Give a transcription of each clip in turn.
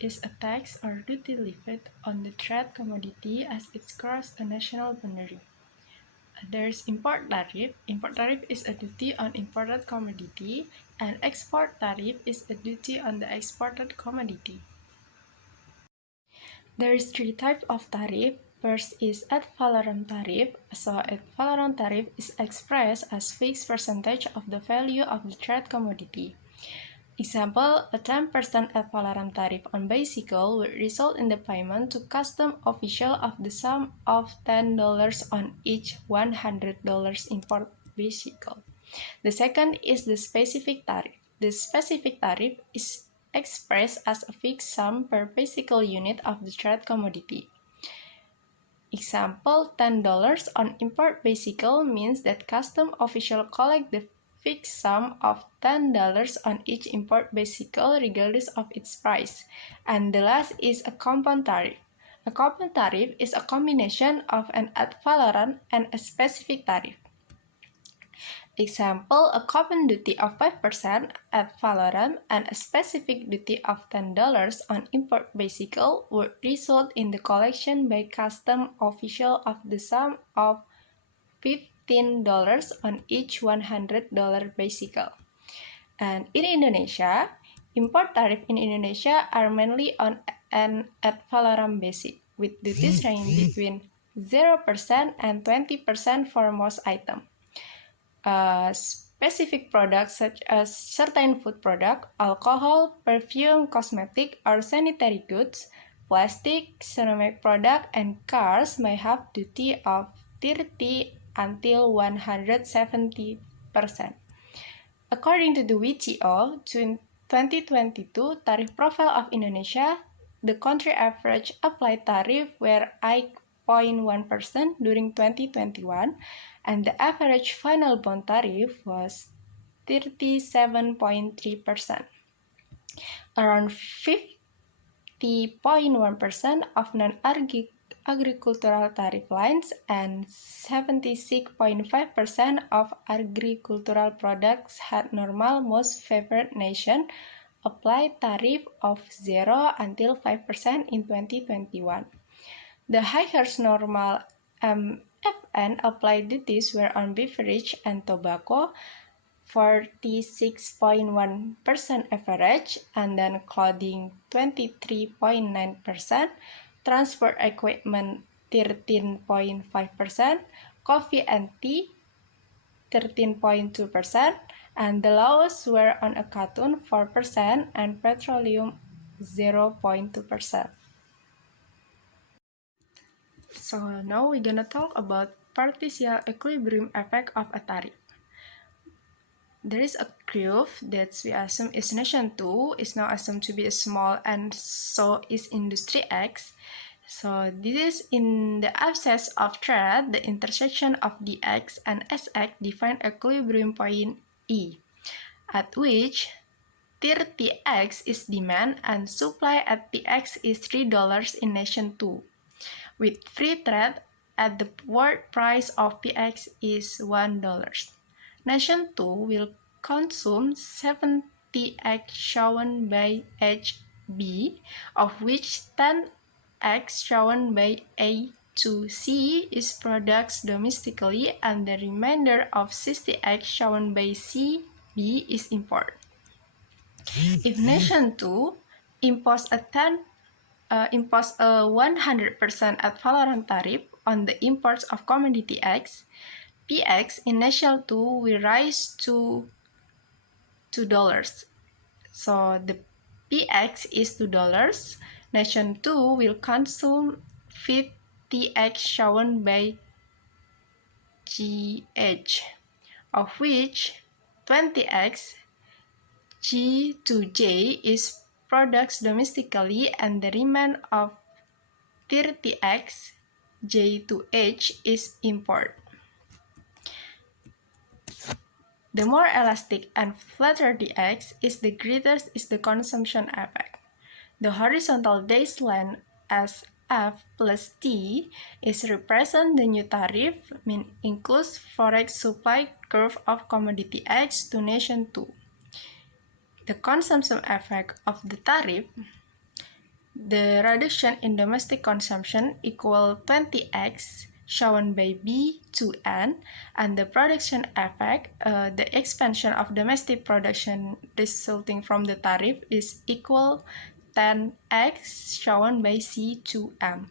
is a tax or duty levied on the trade commodity as it crosses a national boundary. There is import tariff. Import tariff is a duty on imported commodity, and export tariff is a duty on the exported commodity. There is three types of tariff. First is ad valorem tariff. So ad valorem tariff is expressed as fixed percentage of the value of the trade commodity. Example, a 10% ad valorem tariff on bicycle would result in the payment to custom official of the sum of $10 on each $100 import bicycle. The second is the specific tariff. The specific tariff is expressed as a fixed sum per bicycle unit of the trade commodity. Example, $10 on import bicycle means that custom official collect the fixed sum of $10 on each import bicycle regardless of its price. And the last is a compound tariff. A compound tariff is a combination of an ad valorem and a specific tariff. Example, a common duty of 5% ad valorem and a specific duty of $10 on import bicycle would result in the collection by custom official of the sum of $15 on each $100 bicycle. And in Indonesia, import tariff in Indonesia are mainly on an ad valorem basis, with duties ranging between 0% and 20% for most items. Specific products such as certain food product, alcohol, perfume, cosmetic, or sanitary goods, plastic, ceramic product, and cars may have duty of 30 until 170%. According to the WTO, in 2022 tariff profile of Indonesia, the country average applied tariff were 8.1% during 2021, and the average final bond tariff was 37.3%. Around 50.1% of non-agricultural tariff lines and 76.5% of agricultural products had normal most favored nation applied tariff of 0 until 5% in 2021. The highest normal MFN applied duties were on beverage and tobacco, 46.1% average, and then clothing 23.9%, transport equipment 13.5%, coffee and tea 13.2%, and the lowest were on a cotton 4% and petroleum 0.2%. So now we're gonna talk about partial equilibrium effect of a tariff. There is a curve that we assume is nation 2 is now assumed to be small, and so is industry X. So this is in the absence of trade, the intersection of dx and sx define equilibrium point E, at which 30x is demand and supply at px is $3 in nation 2. With free trade, at the world price of px is $1. Nation 2 will consume 70x shown by HB, of which 10x shown by A to C is produced domestically, and the remainder of 60x shown by CB is import. If Nation 2 impose a 100% ad valorem tariff on the imports of commodity X, PX in Nation 2 will rise to $2. So the PX is $2. Nation 2 will consume 50X shown by GH, of which 20X G to J is produced domestically, and the remainder of 30X J to H is import. The more elastic and flatter the X is, the greater is the consumption effect. The horizontal days length SF plus T is represent the new tariff, includes forex supply curve of commodity X to nation 2. The consumption effect of the tariff The reduction in domestic consumption equal 20x shown by B to N, and the production effect, the expansion of domestic production resulting from the tariff is equal 10x shown by C to M.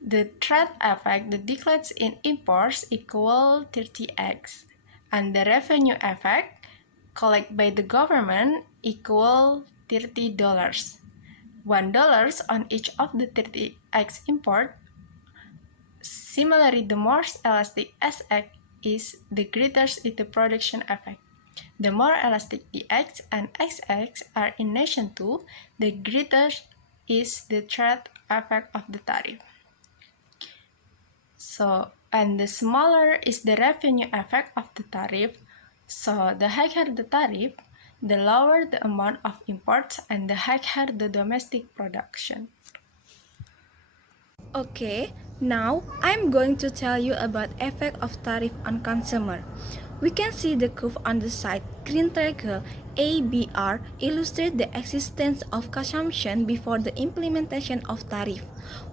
The trade effect, the declines in imports equal 30x, and the revenue effect collected by the government equal $30. $1 on each of the 30x import. Similarly, the more elastic SX is, the greater is the production effect. The more elastic the X and XX are in nation 2, the greater is the trade effect of the tariff. And the smaller is the revenue effect of the tariff. So the higher the tariff, the lower the amount of imports and the higher the domestic production. Okay, now I'm going to tell you about effect of tariff on consumer. We can see the curve on the side. Green triangle ABR illustrates the existence of consumption before the implementation of tariff,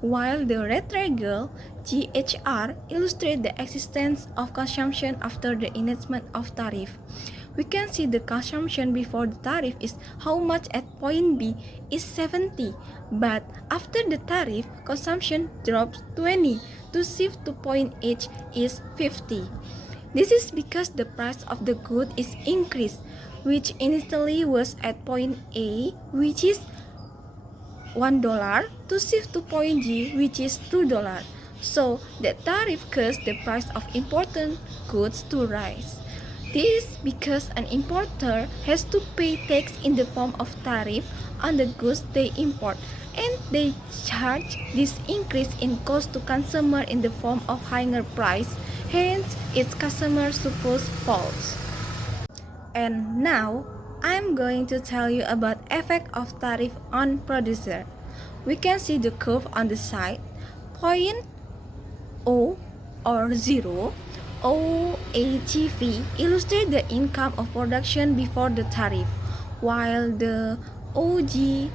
while the red triangle GHR illustrates the existence of consumption after the enactment of tariff. We can see the consumption before the tariff is how much at point B is 70, but after the tariff, consumption drops 20 to shift to point H is 50. This is because the price of the good is increased, which initially was at point A, which is $1, to shift to point G, which is $2. So the tariff caused the price of imported goods to rise. This because an importer has to pay tax in the form of tariff on the goods they import, and they charge this increase in cost to consumer in the form of higher price. Hence, its customer suppose falls. And now, I'm going to tell you about effect of tariff on producer. We can see the curve on the side. Point O or 0, OAGV illustrate the income of production before the tariff, while the OGJU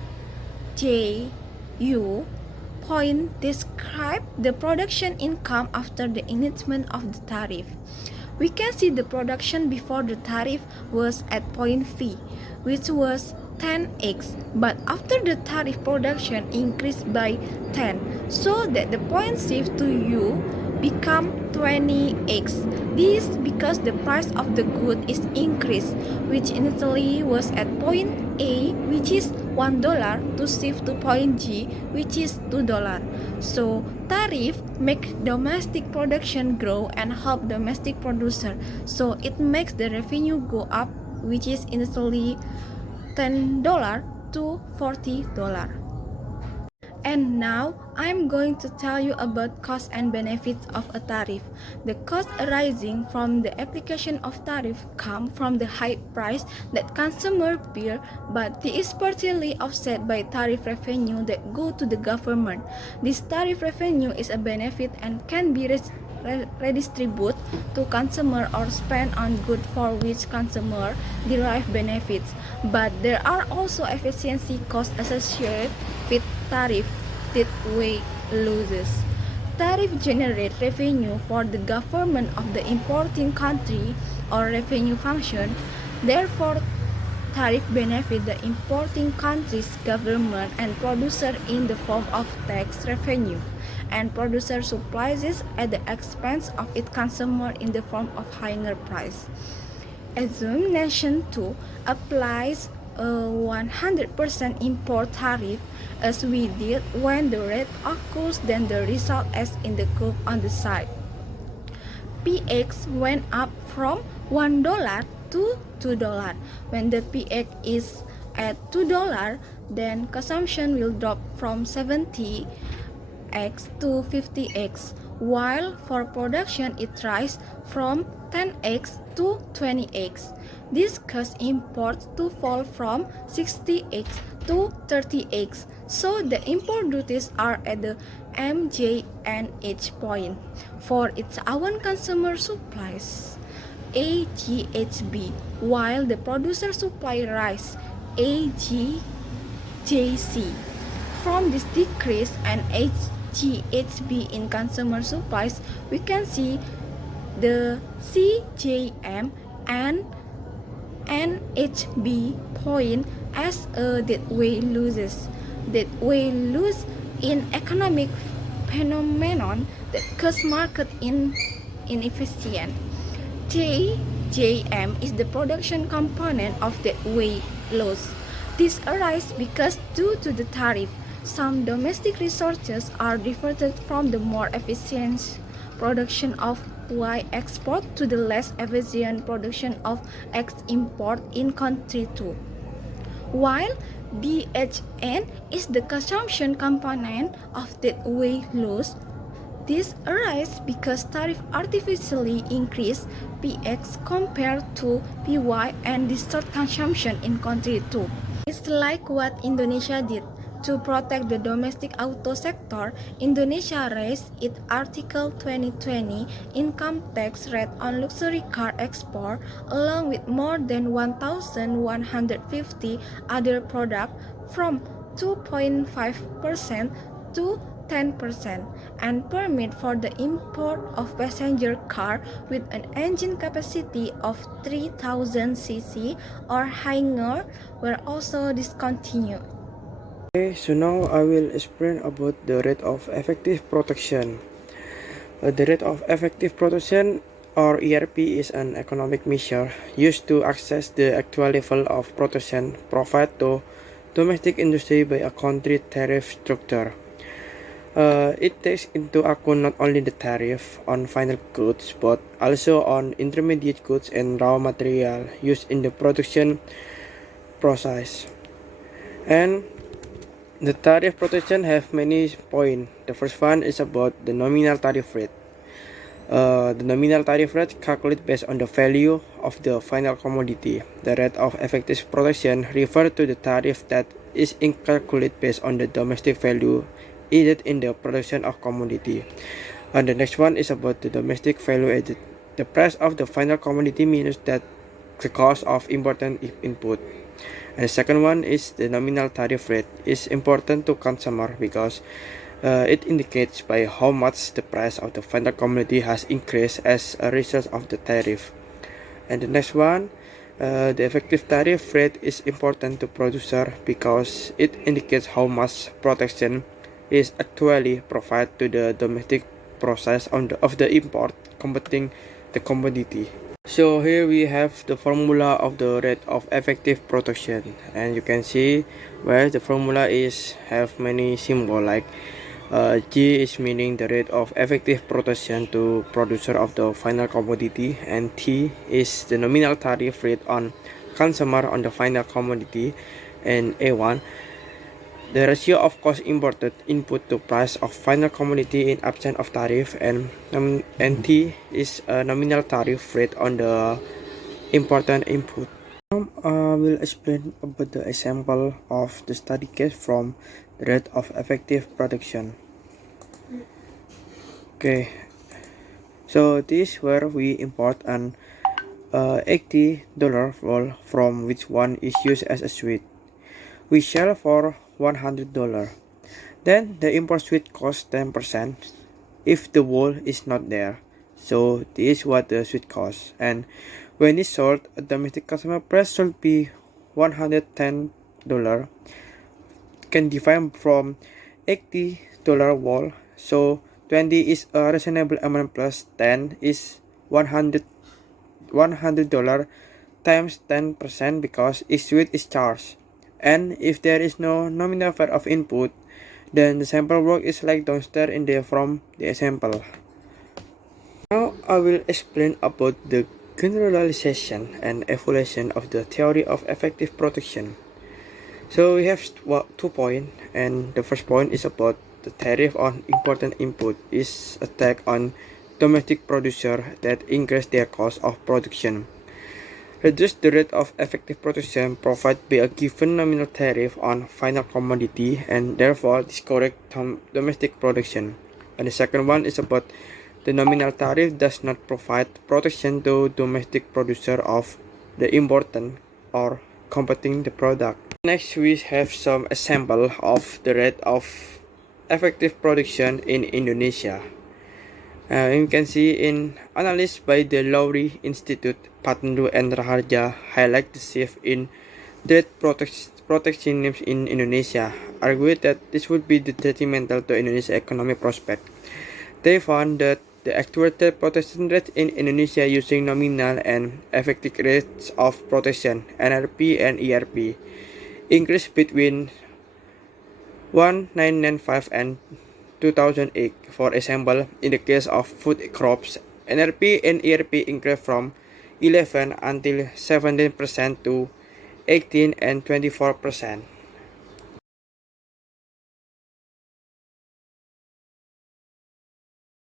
point describe the production income after the enactment of the tariff. We can see the production before the tariff was at point V, which was 10x, but after the tariff production increased by 10, so that the point shift to U become 20x. This because the price of the good is increased, which initially was at point A, which is $1, to shift to point G, which is $2. So tariff make domestic production grow and help domestic producer. So it makes the revenue go up, which is initially $10 to $40. And now, I'm going to tell you about costs and benefits of a tariff. The costs arising from the application of tariff come from the high price that consumers bear, but it is partially offset by tariff revenue that go to the government. This tariff revenue is a benefit and can be redistribute to consumer or spend on goods for which consumer derive benefits, but there are also efficiency costs associated with tariff that weigh losses. Tariff generate revenue for the government of the importing country or revenue function. Therefore, tariff benefit the importing country's government and producer in the form of tax revenue, and producer supplies it at the expense of its consumer in the form of higher price. Assume Nation 2 applies a 100% import tariff as we did when the rate occurs, then the result as in the curve on the side. PX went up from $1 to $2. When the PX is at $2, then consumption will drop from 70x to 50x, while for production it rises from 10x to 20x. This causes imports to fall from 60x to 30x, so the import duties are at the MJNH point. For its own consumer supplies, AGHB, while the producer supply rise, AGJC. From this decrease and HGHB in consumer supplies, we can see the CJM and NHB point as a deadweight lose in economic phenomenon that cause market inefficient. TJM is the production component of deadweight loss. This arises because due to the tariff, some domestic resources are diverted from the more efficient production of Y export to the less efficient production of X import in country 2. While BHN is the consumption component of deadweight loss, this arises because tariff artificially increase PX compared to PY and distort consumption in country 2. It's like what Indonesia did. To protect the domestic auto sector, Indonesia raised its Article 2020 income tax rate on luxury car export along with more than 1,150 other products from 2.5% to 10% and permit for the import of passenger car with an engine capacity of 3000 cc or higher were also discontinued. Okay, so now I will explain about the rate of effective protection. The rate of effective protection or ERP is an economic measure used to assess the actual level of protection provided to domestic industry by a country tariff structure. It takes into account not only the tariff on final goods but also on intermediate goods and raw material used in the production process. And the tariff protection have many points. The first one is about the nominal tariff rate. The nominal tariff rate calculated based on the value of the final commodity. The rate of effective protection refers to the tariff that is calculated based on the domestic value added in the production of commodity. And the next one is about the domestic value added. The price of the final commodity means that the cost of important input. And the second one is the nominal tariff rate. Is important to consumer because it indicates by how much the price of the final commodity has increased as a result of the tariff. And the next one, the effective tariff rate is important to producer because it indicates how much protection is actually provided to the domestic process of the import combating the commodity. So here we have the formula of the rate of effective protection, and you can see where the formula is have many symbol like G is meaning the rate of effective protection to producer of the final commodity, and T is the nominal tariff rate on consumer on the final commodity, and A1 the ratio of cost imported input to price of final commodity in absence of tariff, and T is a nominal tariff rate on the important input. Now I will explain about the example of the study case from the rate of effective production. Okay, so this is where we import an $80 roll from which one is used as a suite. We sell for $100. Then the import suite costs 10% if the wool is not there. So this is what the suite costs. And when it's sold, a domestic customer price should be $110. Can define from $80 wool. So 20 is a reasonable amount plus 10 is $100 times 10% because each suite is charged. And if there is no nominal value of input, then the sample work is like downstairs in the from the example. Now I will explain about the generalization and evaluation of the theory of effective protection. So we have 2 points, and the first point is about the tariff on important input is attack on domestic producer that increase their cost of production. Reduce the rate of effective protection provided by a given nominal tariff on final commodity and therefore discourage domestic production. And the second one is about the nominal tariff does not provide protection to domestic producer of the important or competing the product. Next, we have some example of the rate of effective production in Indonesia. You can see in analysis by the Lowry Institute, Patndu and Raharja highlight the shift in trade protectionism in Indonesia, argued that this would be detrimental to Indonesia's economic prospect. They found that the actual trade protection rate in Indonesia using nominal and effective rates of protection (NRP and ERP) increased between 1995 and 2008. For example, in the case of food crops, NRP and ERP increased from 11 until 17% to 18 and 24%.